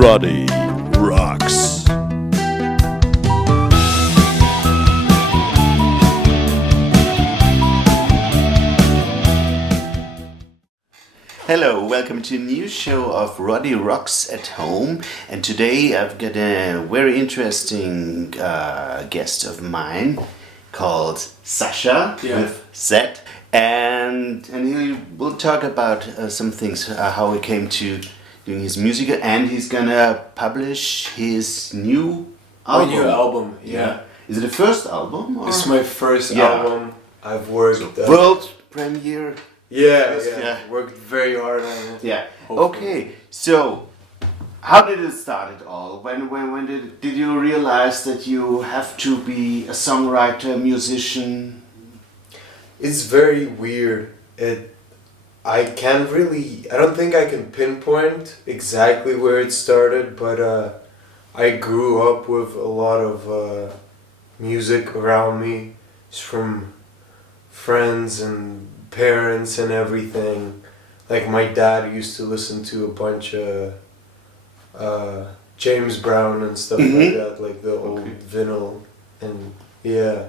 Roddy rocks. Hello, welcome to a new show of Roddy Rocks at Home, and today I've got a very interesting guest of mine called Zascha with Z, and he will talk about some things, how he came to doing his music, and he's gonna publish his new album. My new album, yeah. Is it the first album? Or? It's my first album. I've worked... world premiere. Yeah. Worked very hard on it. Yeah. Hopefully. Okay. So, how did it start at all? When did you realize that you have to be a songwriter, musician? It's very weird. I don't think I can pinpoint exactly where it started, but I grew up with a lot of music around me, just from friends and parents and everything. Like my dad used to listen to a bunch of James Brown and stuff like that, like the old vinyl, and yeah.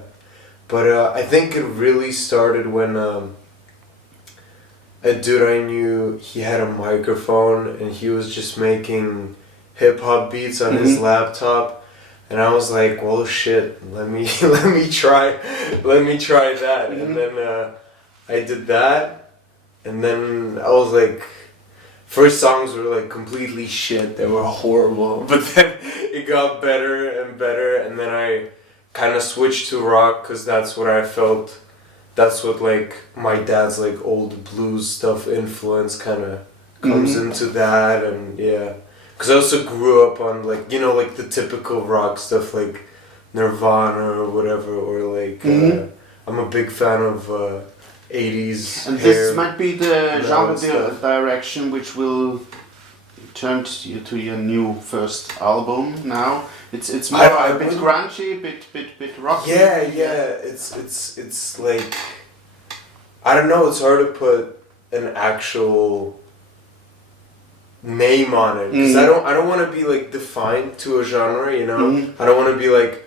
But I think it really started when a dude I knew, he had a microphone and he was just making hip hop beats on his laptop, and I was like, well, shit, let me try that, and then I did that, and then I was like, first songs were like completely shit, they were horrible, but then it got better and better, and then I kind of switched to rock, because that's what I felt, that's what like my dad's like old blues stuff influence kind of comes into that, and yeah, because I also grew up on like, you know, like the typical rock stuff like Nirvana or whatever, or like I'm a big fan of 80s and hair, this might be the genre direction which will turn to your new first album now. It's more a bit grungy, bit rocky. Yeah. It's like, I don't know. It's hard to put an actual name on it, because I don't want to be like defined to a genre. You know, I don't want to be like,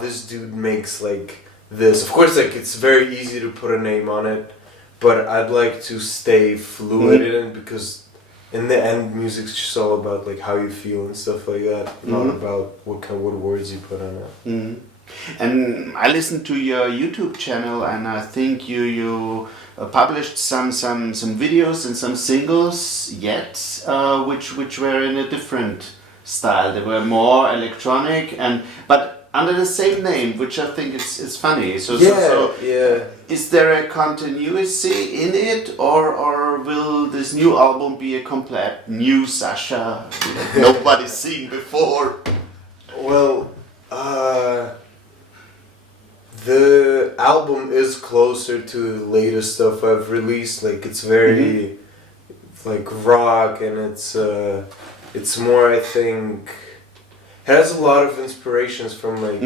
this dude makes like this. Of course, like it's very easy to put a name on it, but I'd like to stay fluid in it, because in the end, music's just all about like how you feel and stuff like that, not about what words you put on it. And I listened to your YouTube channel, and I think you published some videos and some singles which were in a different style. They were more electronic, but under the same name, which I think is funny. So is there a continuity in it, or will this new album be a complete new Zascha that nobody's seen before? Well, the album is closer to the latest stuff I've released. Like it's very like rock, and it's more, I think, it has a lot of inspirations from like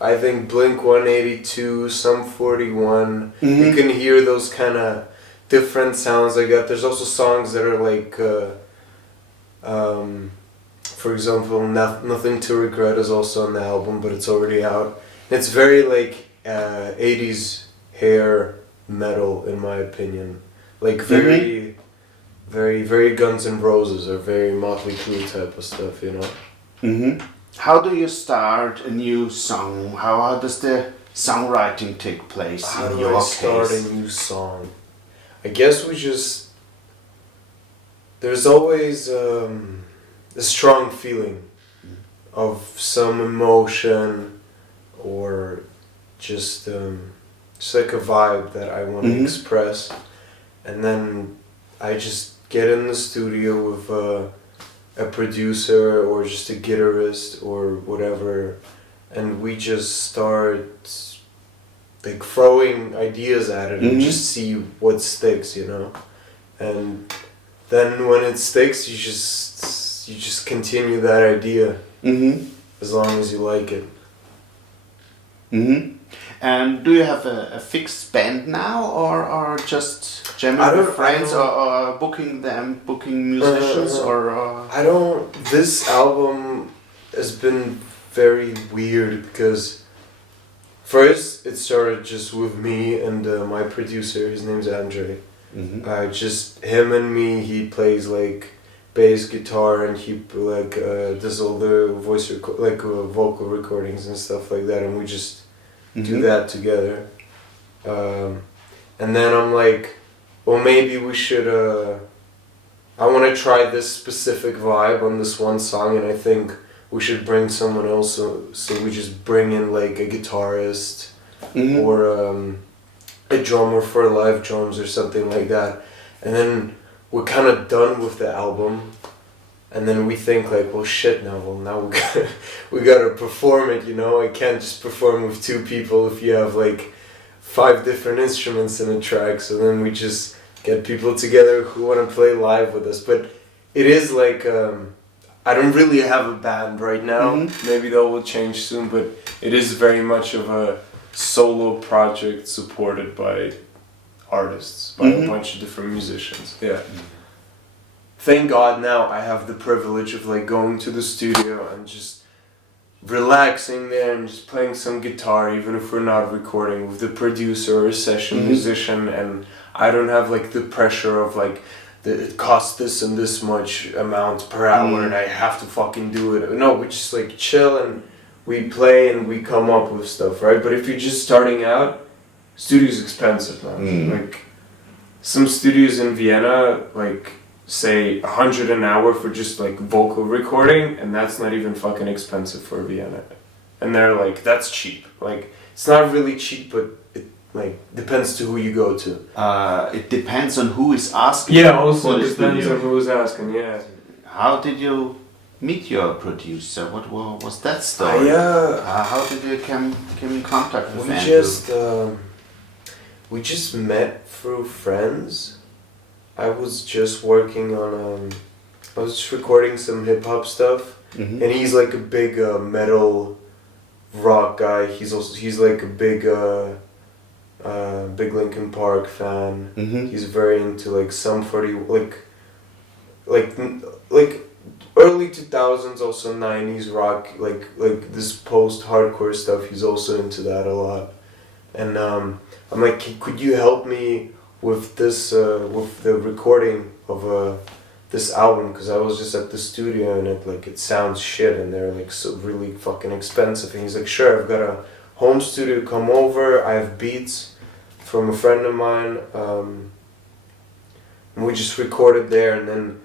I think Blink-182, Sum 41. You can hear those kind of different sounds I got. There's also songs that are like for example, Nothing to Regret is also on the album, but it's already out. It's very like 80s hair metal, in my opinion. Like very Guns N' Roses, or very Motley Crue type of stuff, you know? How do you start a new song? How does the songwriting take place in your case? How do I start a new song? I guess there's always a strong feeling of some emotion, or just like a vibe that I want to express, and then I just get in the studio with a producer or just a guitarist or whatever, and we just start like throwing ideas at it and just see what sticks, you know. And then when it sticks, you just continue that idea as long as you like it. And do you have a fixed band now, or just jamming with friends or booking musicians or? I don't. This album has been very weird because first it started just with me and my producer. His name's Andre. Mm-hmm. Just him and me. He plays like bass guitar and he like does all the vocal recordings and stuff like that, and we just do that together. And then I'm like, well, maybe we should. I want to try this specific vibe on this one song, and I think we should bring someone else. So we just bring in like a guitarist or a drummer for live drums or something like that, and then we're kind of done with the album, and then we think like, well, shit, now we gotta perform it. You know, I can't just perform with two people if you have like 5 different instruments in a track. So then we just get people together who want to play live with us. But it is like I don't really have a band right now. Maybe that will change soon. But it is very much of a solo project supported by artists, by a bunch of different musicians. Yeah. Thank God now I have the privilege of like going to the studio and just relaxing there and just playing some guitar, even if we're not recording, with the producer or a session musician, and I don't have like the pressure of like it costs this and this much amount per hour and I have to fucking do it. No, we just like chill and we play and we come up with stuff, right? But if you're just starting out, studio's expensive, man. Like some studios in Vienna, like say 100 an hour for just like vocal recording, and that's not even fucking expensive for Vienna. And they're like, that's cheap. Like it's not really cheap, but it like depends to who you go to. It depends on who is asking. Yeah, also depends on who's asking. Yeah. How did you meet your producer? What was that story? How did you come in contact with Andrew? We just met through friends. I was just working on I was just recording some hip hop stuff, and he's like a big metal rock guy. He's like a big Linkin Park fan. He's very into like Sum 40, like early 2000s, also 90s rock, like this post-hardcore stuff. He's also into that a lot, and I'm like, could you help me with this with the recording of this album, because I was just at the studio and it sounds shit and they're like so really fucking expensive. And he's like, sure, I've got a home studio, come over, I have beats from a friend of mine, and we just recorded there. And then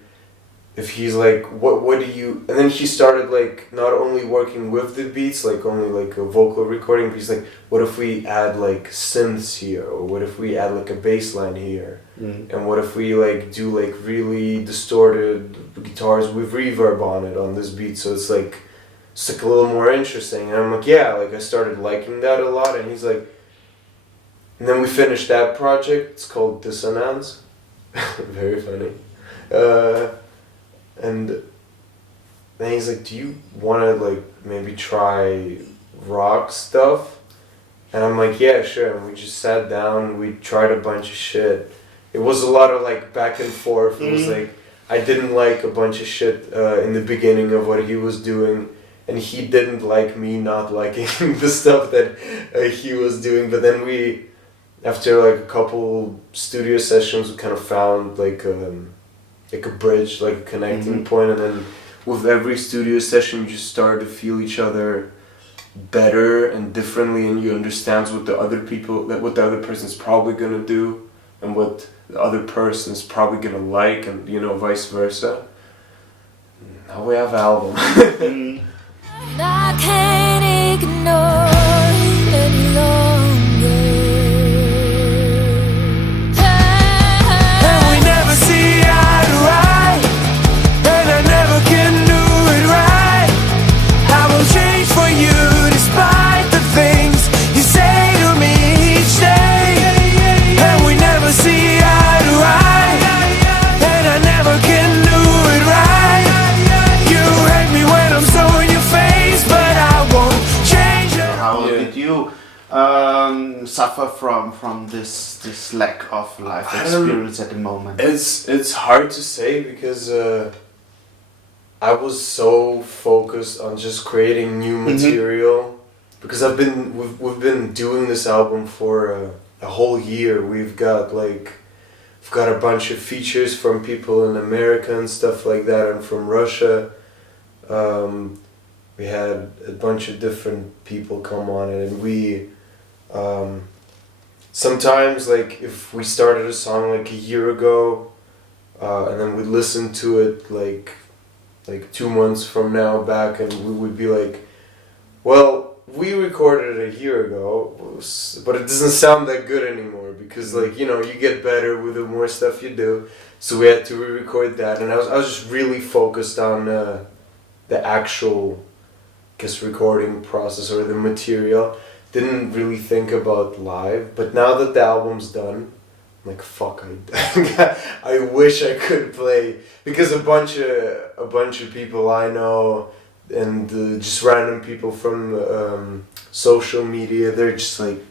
if he's like, what do you, and then he started like not only working with the beats, like only like a vocal recording, but he's like, what if we add like synths here, or what if we add like a bass line here, and what if we like do like really distorted guitars with reverb on it on this beat, so it's like a little more interesting. And I'm like, yeah, like I started liking that a lot. And he's like, and then we finished that project. It's called Dissonance. Very funny. And then he's like, do you want to like maybe try rock stuff? And I'm like, yeah, sure. And we just sat down, we tried a bunch of shit. It was a lot of like back and forth. It was like, I didn't like a bunch of shit in the beginning of what he was doing, and he didn't like me not liking the stuff that he was doing. But then we, after like a couple studio sessions, we kind of found like a bridge, like a connecting point, and then with every studio session you just start to feel each other better and differently, and you understand what the other person's probably gonna do and what the other person is probably gonna like, and you know, vice versa. Now we have an album. I can't ignore it any longer. And we never see eye to eye, and I never can do it right. I will change for you despite the things you say to me each day. And we never see eye to eye, and I never can do it right. You hate me when I'm so in your face, but I won't change it. suffer from this lack of life experience at the moment? It's hard to say because I was so focused on just creating new material because we've been doing this album for a whole year. We've got a bunch of features from people in America and stuff like that, and from Russia. We had a bunch of different people come on it, and we sometimes, like, if we started a song like a year ago, and then we'd listen to it like 2 months from now back, and we would be like, well, we recorded it a year ago, but it doesn't sound that good anymore because, like, you know, you get better with the more stuff you do. So we had to re-record that, and I was just really focused on the actual, I guess, recording process or the material. Didn't really think about live, but now that the album's done, I'm like, fuck, I wish I could play, because a bunch of people I know and just random people from social media, they're just like,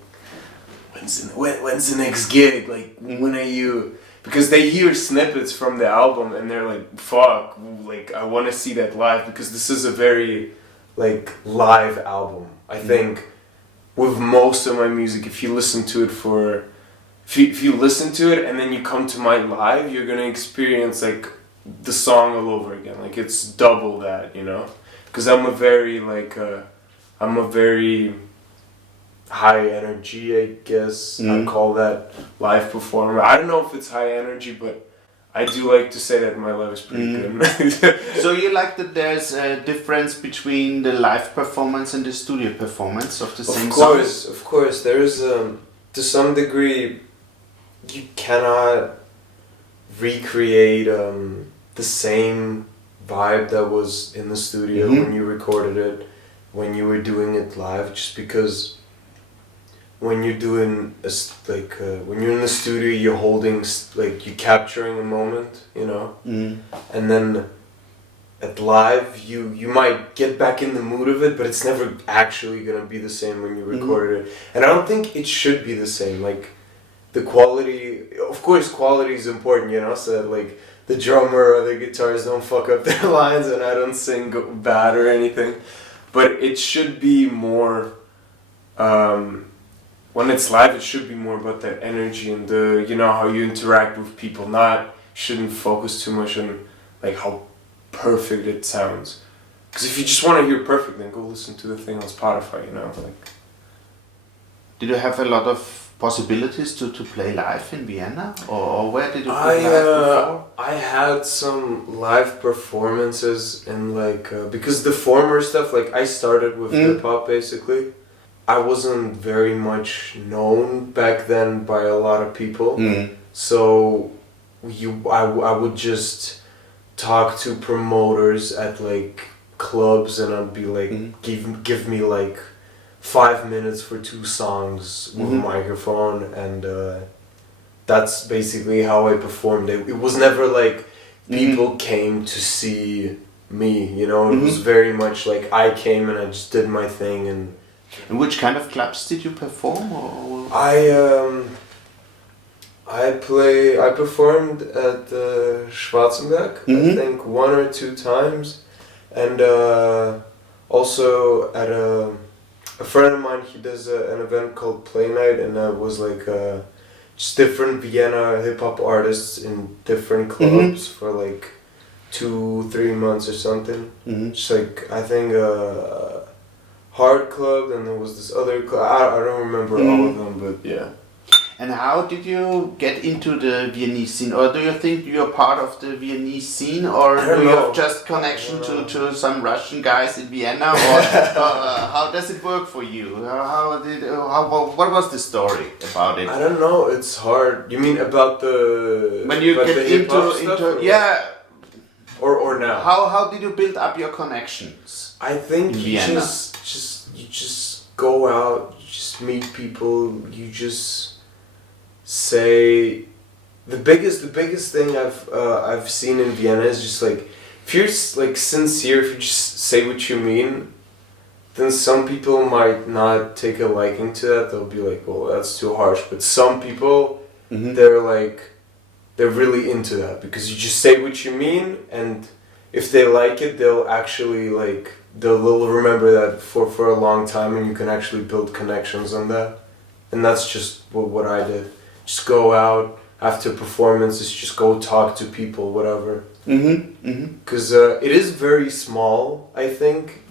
when's the next gig? Like, when are you? Because they hear snippets from the album and they're like, fuck, like, I want to see that live, because this is a very, like, live album. I think with most of my music, if you listen to it if you listen to it and then you come to my live, you're gonna experience, like, the song all over again. Like, it's double that, you know? Because I'm a very high energy, I guess. I call that live performer. I don't know if it's high energy, but I do like to say that my live is pretty good. So you like that there's a difference between the live performance and the studio performance of the same song? Of course. There's, to some degree, you cannot recreate the same vibe that was in the studio when you recorded it, when you were doing it live, just because when you're doing when you're in the studio, you're holding, like, you're capturing a moment, you know, and then at live you might get back in the mood of it, but it's never actually gonna be the same when you recorded it. And I don't think it should be the same. Like, the quality, of course, quality is important, you know, so that, like, the drummer or the guitarist don't fuck up their lines and I don't sing bad or anything, but it should be more. When it's live, it should be more about that energy and the, you know, how you interact with people. Shouldn't focus too much on, like, how perfect it sounds. Because if you just want to hear perfect, then go listen to the thing on Spotify, you know. Like, did you have a lot of possibilities to play live in Vienna, or where did you play live before? I had some live performances in, like, because the former stuff, like, I started with hip hop basically. I wasn't very much known back then by a lot of people, so I would just talk to promoters at, like, clubs, and I'd be like, give me like 5 minutes for 2 songs with a microphone, and that's basically how I performed. It was never like people came to see me, you know. It was very much like I came and I just did my thing. And in which kind of clubs did you perform? Or? I performed at Schwarzenberg, I think 1 or 2 times, and also at a friend of mine. He does an event called Play Night, and that was like just different Vienna hip hop artists in different clubs for like 2-3 months or something. Just like, I think Hard Club, and there was this other club. I don't remember all of them, but yeah. And how did you get into the Viennese scene? Or do you think you're part of the Viennese scene? Or do you have just connection to some Russian guys in Vienna? Or how does it work for you? What was the story about it? I don't know, it's hard. You mean about the... When you get into yeah. Or now? How did you build up your connections? I think you just go out, you just meet people, you just say the biggest thing I've seen in Vienna is just like, if you're like sincere, if you just say what you mean, then some people might not take a liking to that. They'll be like, well, that's too harsh. But some people, they're really into that because you just say what you mean, and if they like it, they'll actually like, they'll remember that for a long time, and you can actually build connections on that. And that's just what I did. Just go out after performances, just go talk to people, whatever. Because it is very small, I think,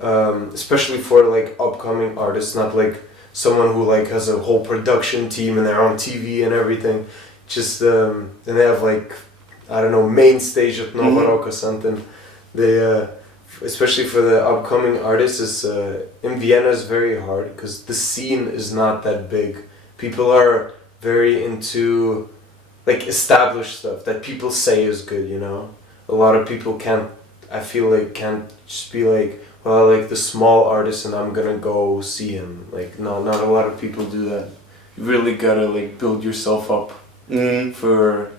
especially for like upcoming artists, not like someone who like has a whole production team and they're on TV and everything. Just and they have like, I don't know, main stage at Nova Rock or something. They especially for the upcoming artists, is in Vienna is very hard because the scene is not that big. People are very into like established stuff that people say is good, you know. A lot of people can't just be like, well, I like the small artist and I'm gonna go see him. Like, no, not a lot of people do that. You really gotta like build yourself up for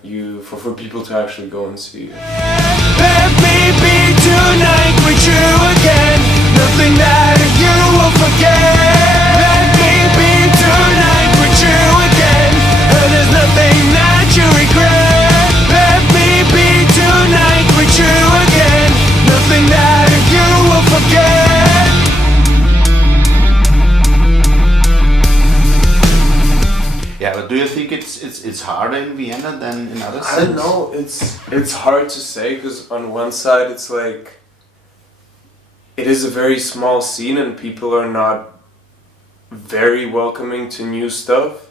people to actually go and see you. Let me be tonight with you again. Nothing that you will forget. Let me be tonight with you again. And there's nothing that you regret. Let me be tonight with you again. Nothing that you will forget. Yeah, but do you think it's harder in Vienna than in other I cities? don't know. It's hard to say because on one side it's like it is a very small scene and people are not very welcoming to new stuff.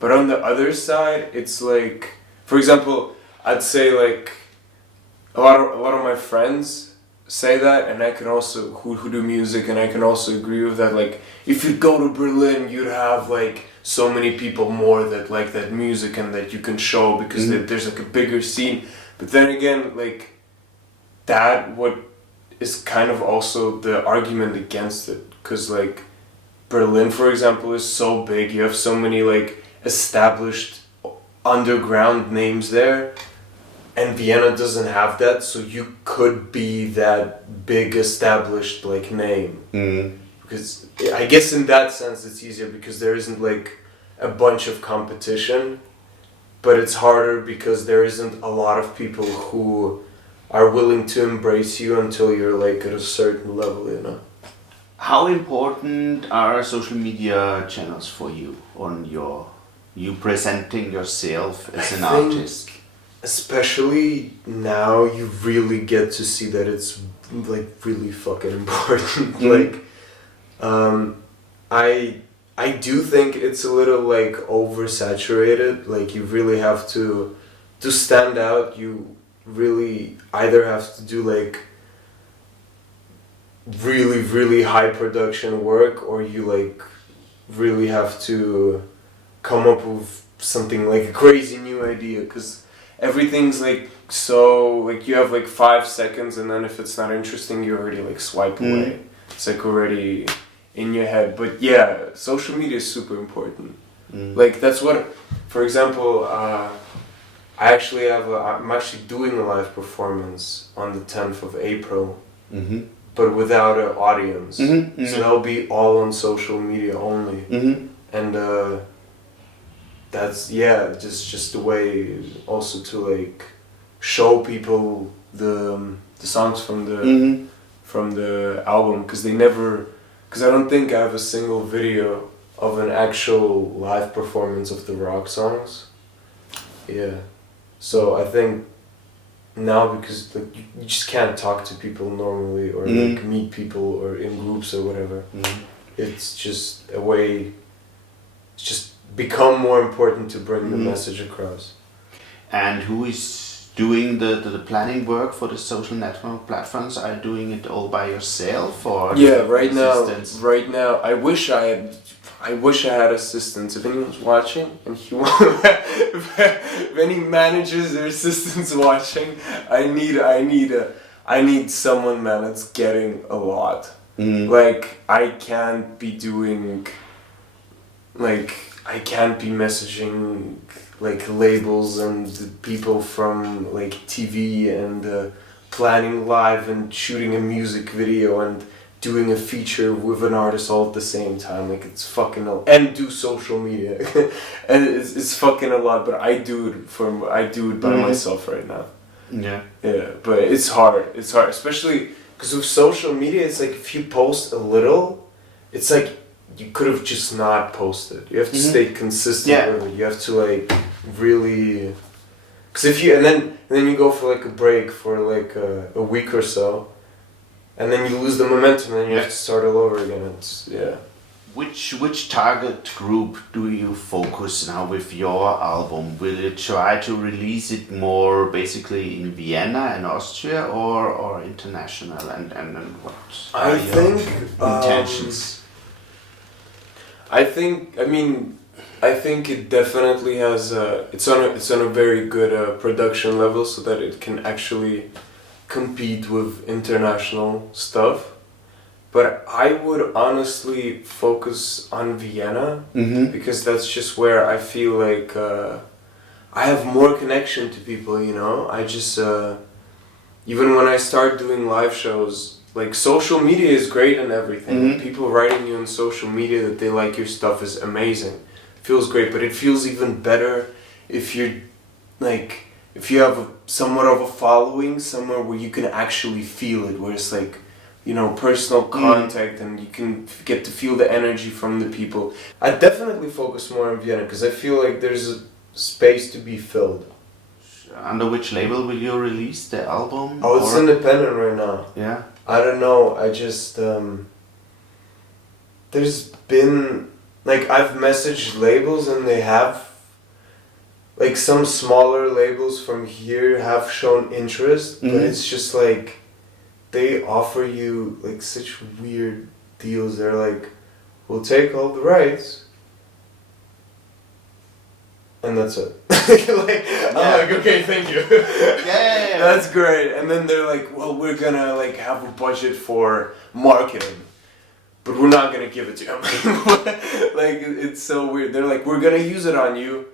But on the other side, it's like, for example, I'd say like a lot of my friends say that, and I can also who do music, and I can also agree with that. Like, if you go to Berlin, you'd have like so many people more that like that music and that you can show because there's like a bigger scene. But then again, like that what is kind of also the argument against it, because like Berlin, for example, is so big. You have so many like established underground names there, and Vienna doesn't have that, so you could be that big established like name. Because I guess in that sense it's easier because there isn't like a bunch of competition, but it's harder because there isn't a lot of people who are willing to embrace you until you're like at a certain level, you know. How important are social media channels for you on you presenting yourself as an artist? Especially now, you really get to see that it's like really fucking important. Like, I do think it's a little like oversaturated. Like, you really have to stand out. You really either have to do like really, really high production work, or you like really have to come up with something like a crazy new idea, because everything's like so like you have like 5 seconds, and then if it's not interesting you already like swipe away. It's like already in your head. But yeah, social media is super important. Like that's what, for example, I'm actually doing a live performance on the 10th of April, but without an audience. So that'll be all on social media only. And that's just a way also to like show people the songs from the album, because I don't think I have a single video of an actual live performance of the rock songs. Yeah, so I think now, because like you just can't talk to people normally, or like meet people or in groups or whatever. It's just a way. It's just become more important to bring the message across. And who is doing the planning work for the social network platforms? Are you doing it all by yourself, or Right now I wish I had assistants. If anyone's watching and if any managers or assistants watching, I need someone, man, that's getting a lot. Like I can't be messaging like labels and people from like TV and planning live and shooting a music video and doing a feature with an artist all at the same time. Like it's fucking and do social media, and it's fucking a lot. But I do it by myself right now. Yeah. Yeah, but it's hard. It's hard, especially because with social media, it's like if you post a little, it's like you could have just not posted. You have to stay consistent with it. You have to like really, because if you and then you go for like a break for like a week or so, and then you lose the momentum, and you have to start all over again. It's Which target group do you focus now with your album? Will you try to release it more basically in Vienna and Austria or international and what are I think intentions? I think it definitely has it's on a very good production level so that it can actually compete with international stuff. But I would honestly focus on Vienna because that's just where I feel like I have more connection to people, you know? I just, even when I start doing live shows, like social media is great and everything. People writing you on social media that they like your stuff is amazing. Feels great, but it feels even better if you're like, if you have somewhat of a following somewhere where you can actually feel it, where it's like, you know, personal contact and you can get to feel the energy from the people. I definitely focus more on Vienna because I feel like there's a space to be filled. Under which label will you release the album? Oh, it's independent right now. Yeah. I don't know. I just there's been like I've messaged labels and they have like some smaller labels from here have shown interest, but it's just like they offer you like such weird deals. They're like, we'll take all the rights and that's it. I'm like, okay, thank you. Yeah. That's great. And then they're like, well, we're gonna like have a budget for marketing, but we're not gonna give it to them. Like, it's so weird. They're like, we're gonna use it on you,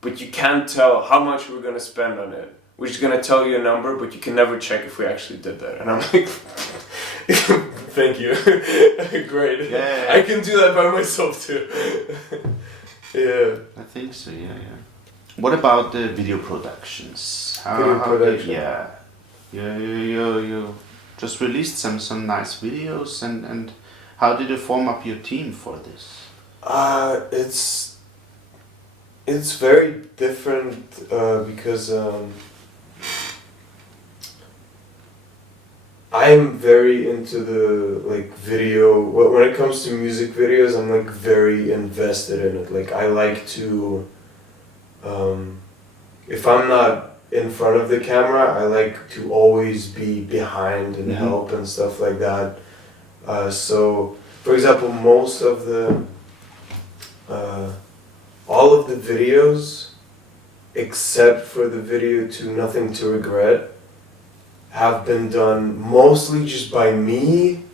but you can't tell how much we're gonna spend on it. We're just gonna tell you a number, but you can never check if we actually did that. And I'm like, thank you. Great. Yeah. I can do that by myself too. Yeah. I think so, yeah. What about the video productions? You just released some nice videos and how did you form up your team for this? It's very different because I'm very into the like video. When it comes to music videos, I'm like very invested in it. Like I like to, if I'm not in front of the camera, I like to always be behind and help and stuff like that. So, for example, most of the, all of the videos, except for the video to Nothing to Regret, have been done mostly just by me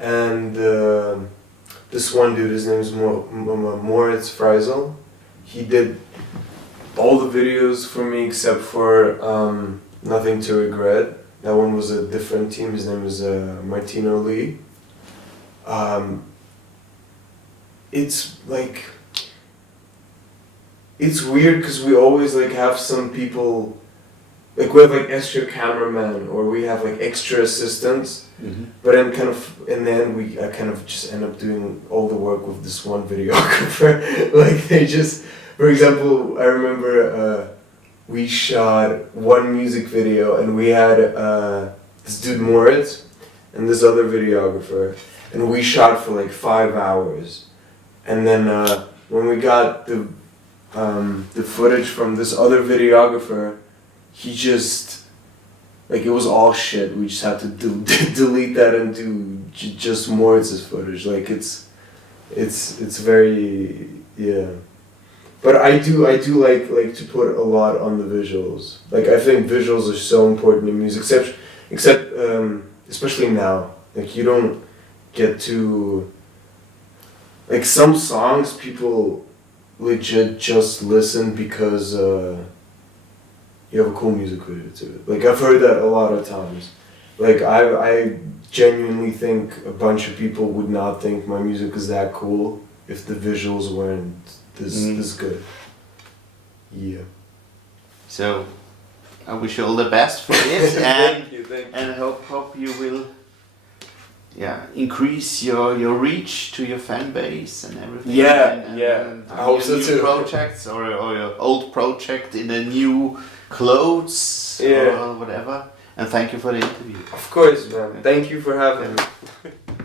and this one dude, his name is Moritz Freisel. He did all the videos for me except for Nothing to Regret. That one was a different team. His name is Martino Lee. It's like, it's weird because we always like have some people, like we have like extra cameraman or we have like extra assistants, but then kind of in the end I kind of just end up doing all the work with this one videographer. Like they just, for example, I remember we shot one music video and we had this dude Moritz and this other videographer, and we shot for like 5 hours, and then when we got the footage from this other videographer, he just, like, it was all shit. We just had to delete that and do just Moritz's footage. Like, it's very, yeah. But I do like to put a lot on the visuals. Like, I think visuals are so important in music, except especially now. Like, you don't get to, like, some songs people legit just listen because you have a cool music video to it. Like, I've heard that a lot of times. Like I genuinely think a bunch of people would not think my music is that cool if the visuals weren't this good. Yeah. So I wish you all the best for it, and Thank you. and hope you will increase your reach to your fan base and everything. Yeah, and yeah. and I hope so new too. projects or your old project in a new clothes Yeah. or whatever. And thank you for the interview. Of course, man. Thank you for having me.